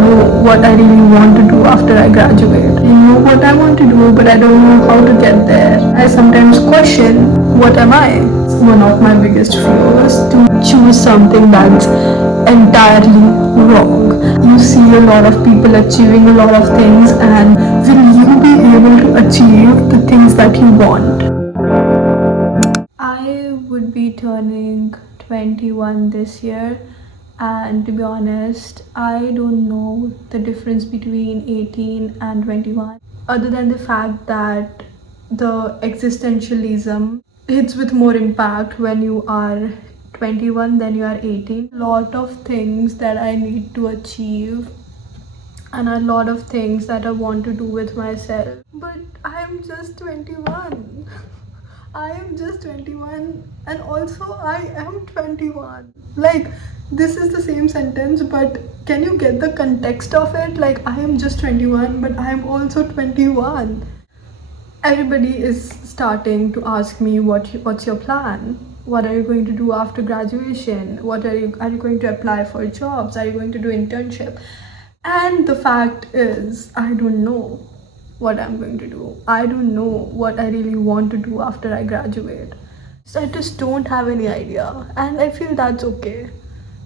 know what I really want to do after I graduate. I know what I want to do, but I don't know how to get there. I sometimes question, what am I? It's one of my biggest fears, to choose something that's entirely wrong. You see a lot of people achieving a lot of things, and will you be able to achieve the things that you want? I would be turning 21 this year, and to be honest, I don't know the difference between 18 and 21, other than the fact that the existentialism hits with more impact when you are 21 than you are 18. Lot of things that I need to achieve and a lot of things that I want to do with myself. But I'm just 21. I am just 21, and also I am 21. Like, this is the same sentence, but can you get the context of it? Like, I am just 21, but I am also 21. Everybody is starting to ask me what's your plan? What are you going to do after graduation? Are you going to apply for jobs? Are you going to do internship? And the fact is, I don't know what I'm going to do. I don't know what I really want to do after I graduate. So I just don't have any idea. And I feel that's okay.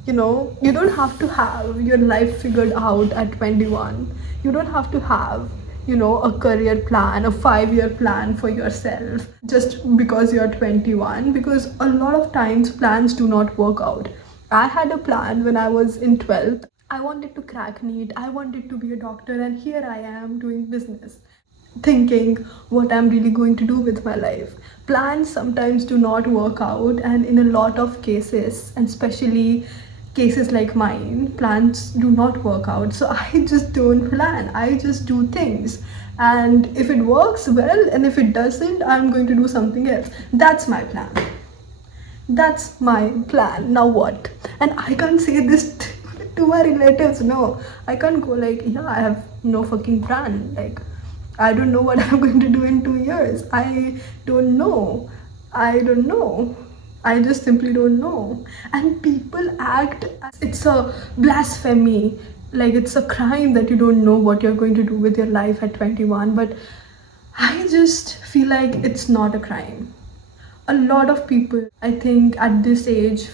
You don't have to have your life figured out at 21. You don't have to have, a career plan, a 5-year plan for yourself just because you're 21. Because a lot of times plans do not work out. I had a plan when I was in 12th. I wanted to crack NEET, I wanted to be a doctor, and here I am doing business, thinking what I'm really going to do with my life. Plans sometimes do not work out, and in a lot of cases, and especially cases like mine, plans do not work out. So I just don't plan, I just do things. And if it works well, and if it doesn't, I'm going to do something else. That's my plan. That's my plan. Now what? And I can't say this to my relatives. No, I can't go like, yeah, I have no fucking plan. Like, I don't know what I'm going to do in 2 years. I don't know. I don't know. I just simply don't know. And people act as it's a blasphemy. Like, it's a crime that you don't know what you're going to do with your life at 21. But I just feel like it's not a crime. A lot of people, I think, at this age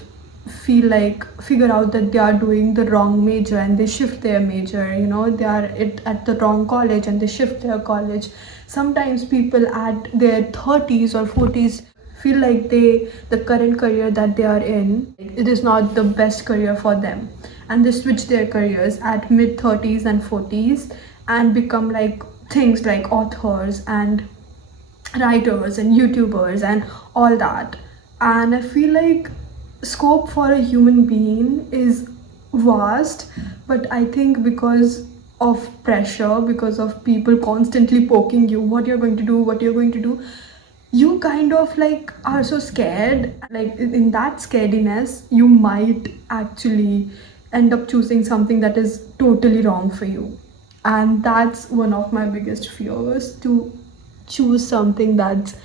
figure out that they are doing the wrong major and they shift their major. They are at the wrong college and they shift their college. Sometimes people at their 30s or 40s feel like the current career that they are in, it is not the best career for them, and they switch their careers at mid 30s and 40s and become like things like authors and writers and YouTubers and all that. And I feel like scope for a human being is vast, but I think because of pressure, because of people constantly poking you what you're going to do, you kind of like are so scared. Like, in that scarediness, you might actually end up choosing something that is totally wrong for you. And that's one of my biggest fears, to choose something that's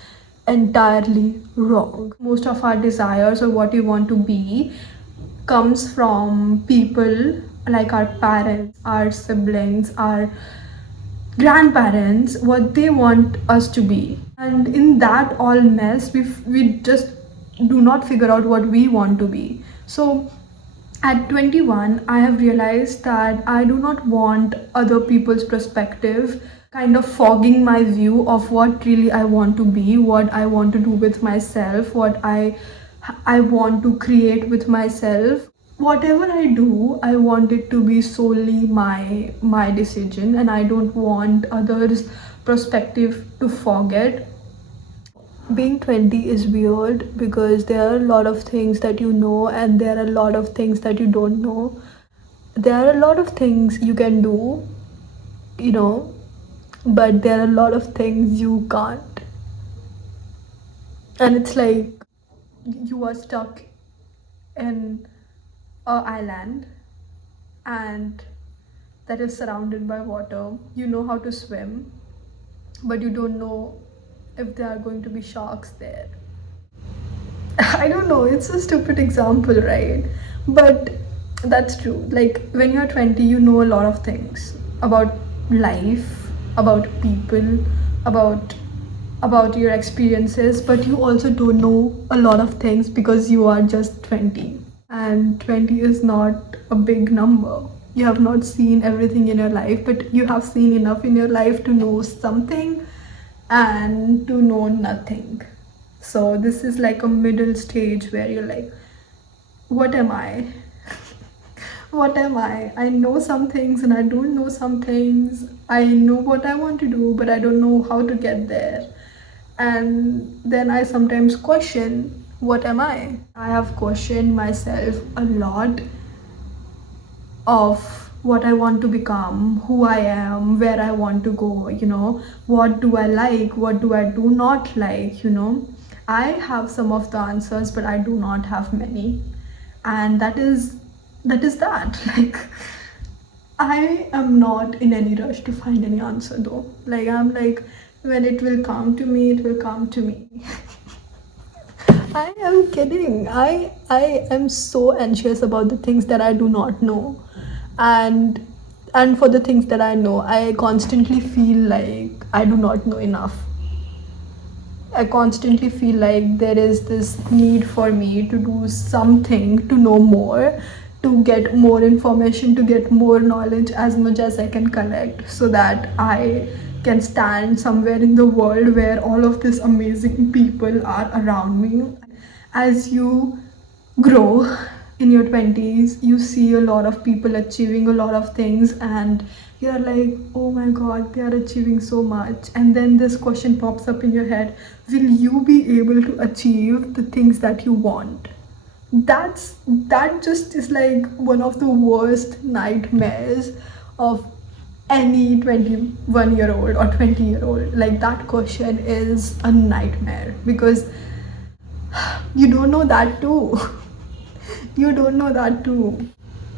entirely wrong. Most of our desires or what we want to be comes from people like our parents, our siblings, our grandparents, what they want us to be. And in that all mess, we just do not figure out what we want to be. So at 21, I have realized that I do not want other people's perspective kind of fogging my view of what really I want to be, what I want to do with myself, what I want to create with myself. Whatever I do, I want it to be solely my decision, and I don't want others' perspective to fog it. Being 20 is weird because there are a lot of things that you know, and there are a lot of things that you don't know. There are a lot of things you can do, you know, but there are a lot of things you can't. And it's like you are stuck in a island, and that is surrounded by water. You know how to swim, but you don't know if there are going to be sharks there. I don't know, it's a stupid example, right? But That's true. Like when you're 20, you know a lot of things about life, about people, about about your experiences, but you also don't know a lot of things because you are just 20. And 20 is not a big number. You have not seen everything in your life, but you have seen enough in your life to know something and to know nothing. So this is like a middle stage where you're like, what am I? What am I? I know some things and I don't know some things. I know what I want to do, but I don't know how to get there. And then I sometimes question, what am I? I have questioned myself a lot of what I want to become, who I am, where I want to go, what do I like, what do I do not like. I have some of the answers, but I do not have many. And that is that. Like, I am not in any rush to find any answer though. Like, I'm like, when it will come to me, it will come to me. I am kidding. I am so anxious about the things that I do not know. And for the things that I know, I constantly feel like I do not know enough. I constantly feel like there is this need for me to do something, to know more, to get more information, to get more knowledge, as much as I can collect, so that I can stand somewhere in the world where all of these amazing people are around me. As you grow in your 20s, you see a lot of people achieving a lot of things, and you're like, oh my god, they are achieving so much. And then this question pops up in your head: will you be able to achieve the things that you want? That just is like one of the worst nightmares of any 21-year-old or 20-year-old. Like, that question is a nightmare because you don't know that too. You don't know that too.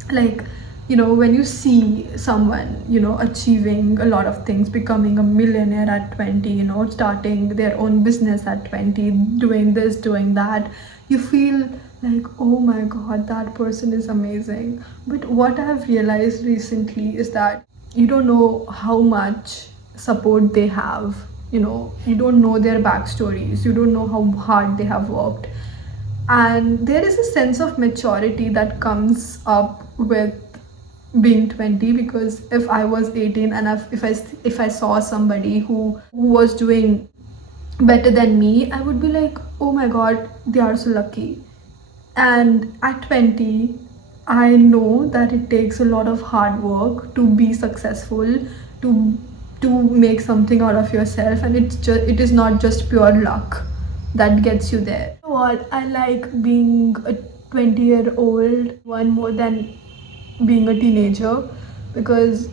Like, when you see someone, achieving a lot of things, becoming a millionaire at 20, starting their own business at 20, doing this, doing that, you feel like, oh my god, that person is amazing. But what I've realized recently is that you don't know how much support they have. You don't know their backstories, you don't know how hard they have worked. And there is a sense of maturity that comes up with being 20, because if I was 18 and if I saw somebody who was doing better than me, I would be like, oh my god, they are so lucky. And at 20, I know that it takes a lot of hard work to be successful, to make something out of yourself, and it is not just pure luck that gets you there. You know what? I like being a 20-year-old one more than being a teenager, because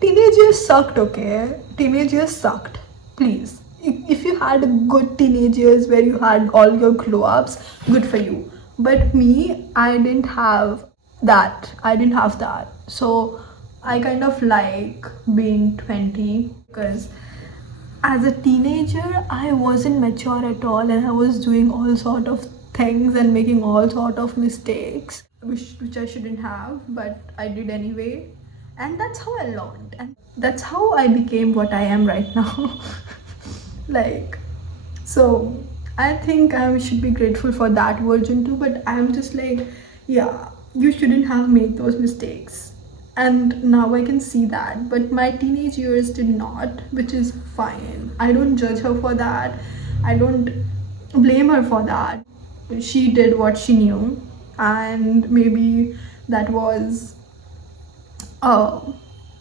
teenage years sucked, okay? Teenage years sucked. Please. If you had good teenage years where you had all your glow ups, good for you. But me, I didn't have that. I didn't have that. So I kind of like being 20, because as a teenager, I wasn't mature at all, and I was doing all sort of things and making all sort of mistakes, which I shouldn't have, but I did anyway. And that's how I learned, and that's how I became what I am right now. Like, so I think I should be grateful for that version too, but I'm just like, yeah, you shouldn't have made those mistakes. And now I can see that, but my teenage years did not, which is fine. I don't judge her for that. I don't blame her for that. She did what she knew, and maybe that was a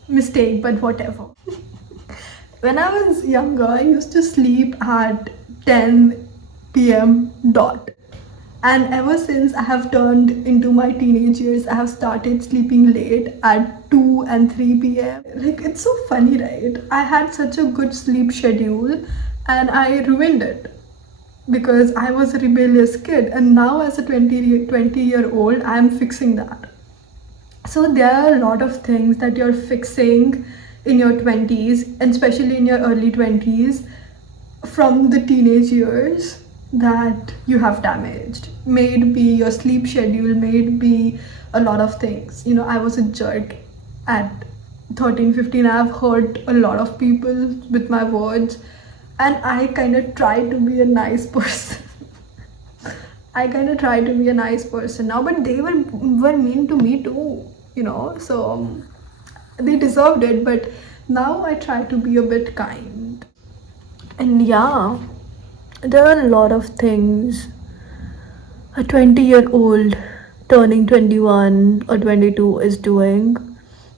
mistake, but whatever. When I was younger, I used to sleep at 10 p.m. dot. And ever since I have turned into my teenage years, I have started sleeping late at 2 and 3 p.m. Like, it's so funny, right? I had such a good sleep schedule and I ruined it because I was a rebellious kid. And now, as a 20-year-old, I am fixing that. So there are a lot of things that you're fixing in your 20s, and especially in your early 20s, from the teenage years. that you have damaged. May it be your sleep schedule, may it be a lot of things. You know, I was a jerk at 13, 15. I've hurt a lot of people with my words, and I kind of try to be a nice person. I kind of try to be a nice person now, but they were mean to me too, you know. So they deserved it, but now I try to be a bit kind. And yeah, there are a lot of things a 20-year-old turning 21 or 22 is doing,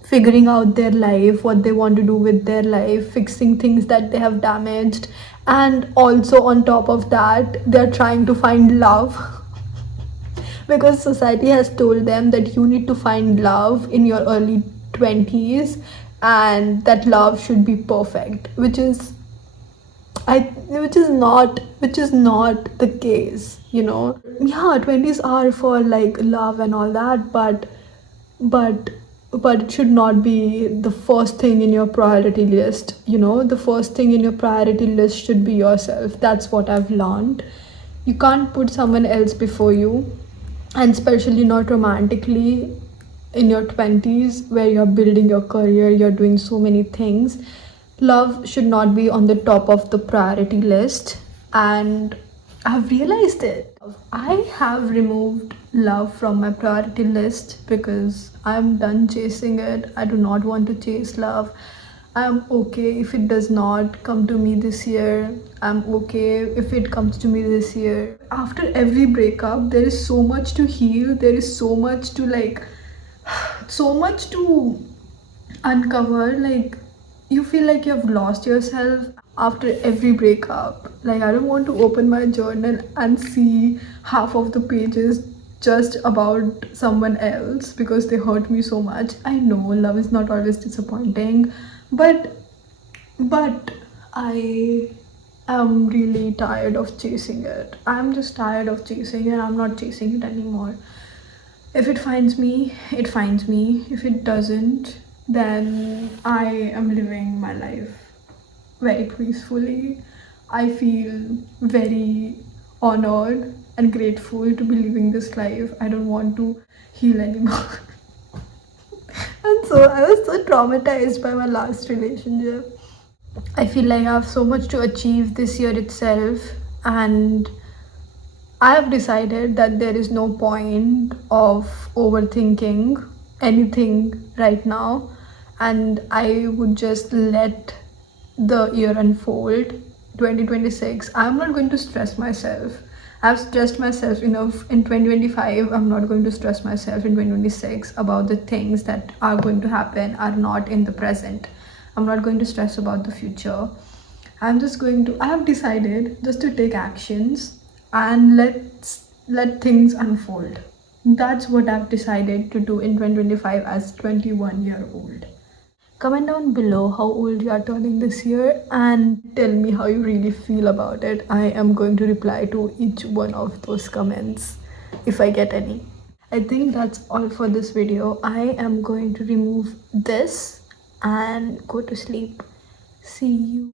figuring out their life, what they want to do with their life, fixing things that they have damaged, and also on top of that, they're trying to find love. Because society has told them that you need to find love in your early 20s, and that love should be perfect, which is not the case, you know. Yeah, 20s are for like love and all that, but but it should not be the first thing in your priority list, you know. The first thing in your priority list should be yourself. That's what I've learned. You can't put someone else before you, and especially not romantically in your 20s, where you're building your career, you're doing so many things. Love should not be on the top of the priority list, and I've realized it. I have removed love from my priority list because I'm done chasing it. I do not want to chase love. I'm okay if it does not come to me this year. I'm okay if it comes to me this year. After every breakup, there is so much to heal. There is so much to so much to uncover. Like, you feel like you've lost yourself after every breakup. Like, I don't want to open my journal and see half of the pages just about someone else because they hurt me so much. I know love is not always disappointing, but I am really tired of chasing it. I'm just tired of chasing it. I'm not chasing it anymore. If it finds me, it finds me. If it doesn't, then I am living my life very peacefully. I feel very honored and grateful to be living this life. I don't want to heal anymore. And so I was so traumatized by my last relationship. I feel like I have so much to achieve this year itself, and I have decided that there is no point of overthinking anything right now, and I would just let the year unfold. 2026, I'm not going to stress myself. I've stressed myself enough in 2025. I'm not going to stress myself in 2026 about the things that are going to happen, are not in the present. I'm not going to stress about the future. I have decided just to take actions and let things unfold. That's what I've decided to do in 2025 as 21-year-old. Comment down below how old you are turning this year and tell me how you really feel about it. I am going to reply to each one of those comments if I get any. I think that's all for this video. I am going to remove this and go to sleep. See you.